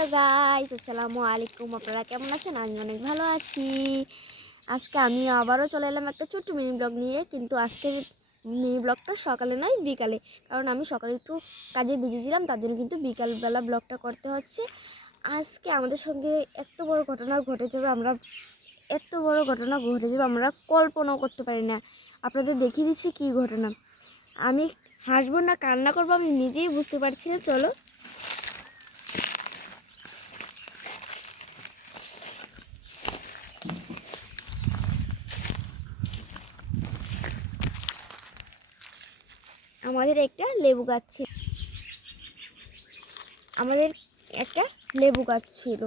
Hello guys, আসসালামু আলাইকুম। আপনারা কেমন আছেন? আমি অনেক ভালো আছি। আজকে আমি আবারও চলে এলাম একটা ছোট্ট মিনি ব্লগ নিয়ে। কিন্তু আজকের মিনি ব্লগটা সকালে নয়, বিকালে। কারণ আমি সকালে একটু কাজে বিজি ছিলাম, তার জন্য কিন্তু বিকালবেলা ব্লগটা করতে হচ্ছে। আজকে আমাদের সঙ্গে এত বড় ঘটনা ঘটে যাবে, আমরা কল্পনাও করতে পারি না। আপনাদের দেখিয়ে দিচ্ছি কী ঘটনা। আমি হাসবো না কান্না করবো আমি নিজেই বুঝতে পারছি না। চলো। আমাদের একটা লেবু গাছ ছিল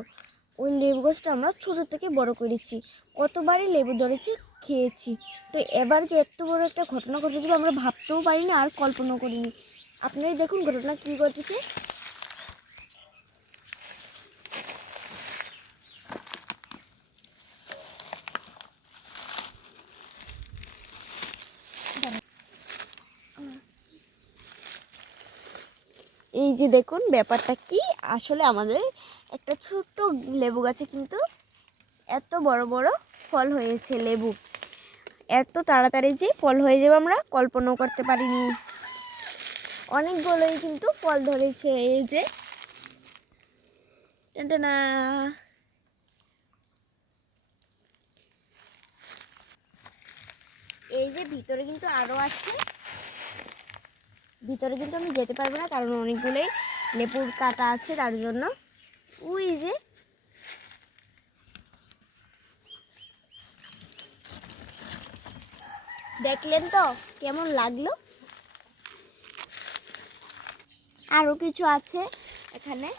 ওই লেবু গাছটা আমরা ছোটো থেকে বড় করেছি, কতবারই লেবু ধরেছি, খেয়েছি। তো এবার যে এত বড় একটা ঘটনা ঘটেছিল আমরা ভাবতেও পারিনি আর কল্পনাও করিনি। আপনারাই দেখুন ঘটনা কী ঘটেছে। এই যে দেখুন ব্যাপারটা কি। আসলে আমাদের একটা ছোট্ট লেবু গাছে কিন্তু এত বড় বড় ফল হয়েছে। লেবু এত তাড়াতাড়ি যে ফল হয়ে যাবে আমরা কল্পনাও করতে পারিনি। অনেকগুলোই কিন্তু ফল ধরেছে। এই যে টানটানা, এই যে ভিতরে কিন্তু আরও আছে। ভিতরে কিন্তু আমি যেতে পারবো না, কারণ অনেকগুলোই লেবুর কাটা আছে, তার জন্য। ওই যে দেখলেন তো কেমন লাগলো। আরও কিছু আছে এখানে।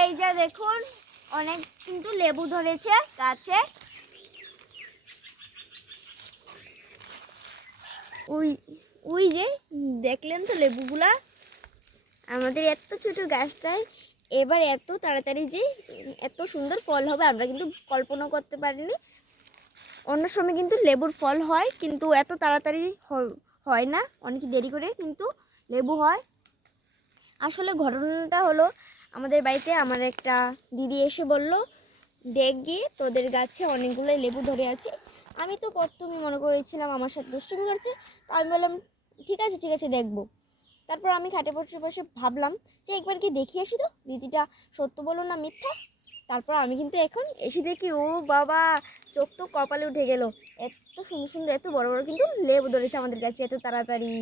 এই যে দেখুন অনেক কিন্তু লেবু ধরেছে গাছে। ওই ওই যে দেখলেন তো লেবুগুলা। আমাদের এত ছোট গাছটায় এবার এত তাড়াতাড়ি যে এত সুন্দর ফল হবে আমরা কিন্তু কল্পনা করতে পারিনি। অন্য সময় কিন্তু লেবুর ফল হয়, কিন্তু এত তাড়াতাড়ি হয় না, অনেক দেরি করে কিন্তু লেবু হয়। আসলে ঘটনাটা হলো, আমাদের বাড়িতে আমার একটা দিদি এসে বলল, দেখ গিয়ে তোদের গাছে অনেকগুলো লেবু ধরে আছে। আমি তো প্রথমে মনে করেছিলাম আমার সাথে দুষ্টুমি করছে। তো আমি বললাম ঠিক আছে দেখবো। তারপর আমি খাটে বসে বসে ভাবলাম যে একবার কি দেখে আসি তো দিদিটা সত্য বলো না মিথ্যা। তারপর আমি কিন্তু এখন এসে দেখি, ও বাবা, চোখ তো কপালে উঠে গেল। এত সুন্দর সুন্দর এত বড় বড় কিন্তু লেবু ধরেছে আমাদের কাছে এত তাড়াতাড়ি।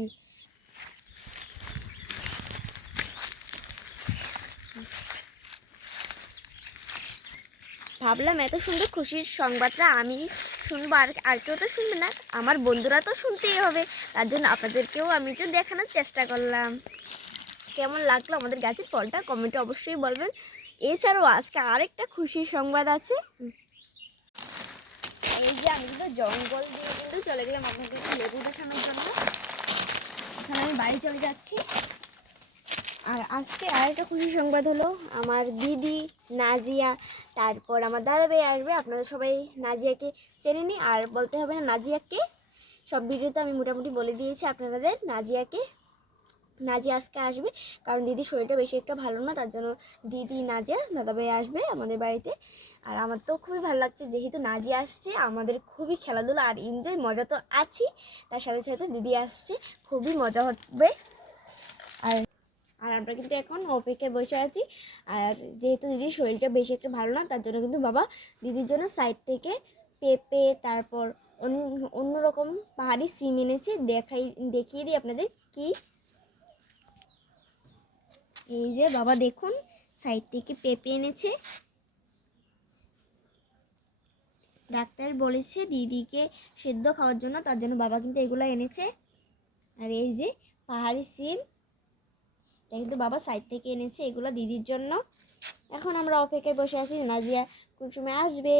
ভাবলাম এত সুন্দর খুশির সংবাদটা আমি শুনবো, আর কেউ তো শুনবে না, আমার বন্ধুরা তো শুনতেই হবে। তার জন্য আপনাদেরকেও আমি একটু দেখানোর চেষ্টা করলাম। কেমন লাগলো আমাদের গাছের ফলটা কমেন্টে অবশ্যই বলবেন। এছাড়াও আজকে আরেকটা খুশির সংবাদ আছে। এই যে আমি কিন্তু জঙ্গল দিয়ে কিন্তু চলে গেলাম আপনাদেরকে লেবু দেখানোর জন্য। এখন আমি বাড়ি চলে যাচ্ছি। আর আজকে আরেকটা খুশির সংবাদ হলো, আমার দিদি নাজিয়া, তারপর আমার দাদা ভাই আসবে। আপনারা সবাই নাজিয়াকে চেনেনি, আর বলতে হবে না নাজিয়াকে। সব ভিডিওতে আমি মোটামুটি বলে দিয়েছি আপনাদের নাজিয়া আজকে আসবে। কারণ দিদির শরীরটা বেশি একটা ভালো না, তার জন্য দিদি নাজিয়া দাদাভাই আসবে আমাদের বাড়িতে। আর আমার তো খুবই ভালো লাগছে, যেহেতু নাজিয়া আসছে আমাদের খুবই খেলাধুলা আর এনজয় মজা তো আছি, তার সাথে সাথে দিদি আসছে, খুবই মজা হবে। আর আর আমরা কিন্তু এখন অপেক্ষায় বসে আছি। আর যেহেতু দিদির শরীরটা বেশি একটা ভালো না, তার জন্য কিন্তু বাবা দিদির জন্য সাইড থেকে পেঁপে, তারপর অন্যরকম পাহাড়ি সিম এনেছে। দেখিয়ে দিই আপনাদের কি। এই যে বাবা দেখুন সাইড থেকে পেঁপে এনেছে। ডাক্তার বলেছে দিদিকে সেদ্ধ খাওয়ার জন্য, তার জন্য বাবা কিন্তু এগুলো এনেছে। আর এই যে পাহাড়ি সিম, এটা কিন্তু বাবা সাইড থেকে এনেছে, এগুলো দিদির জন্য। এখন আমরা অপেক্ষায় বসে আছি নাজিয়া কোন সময় আসবে।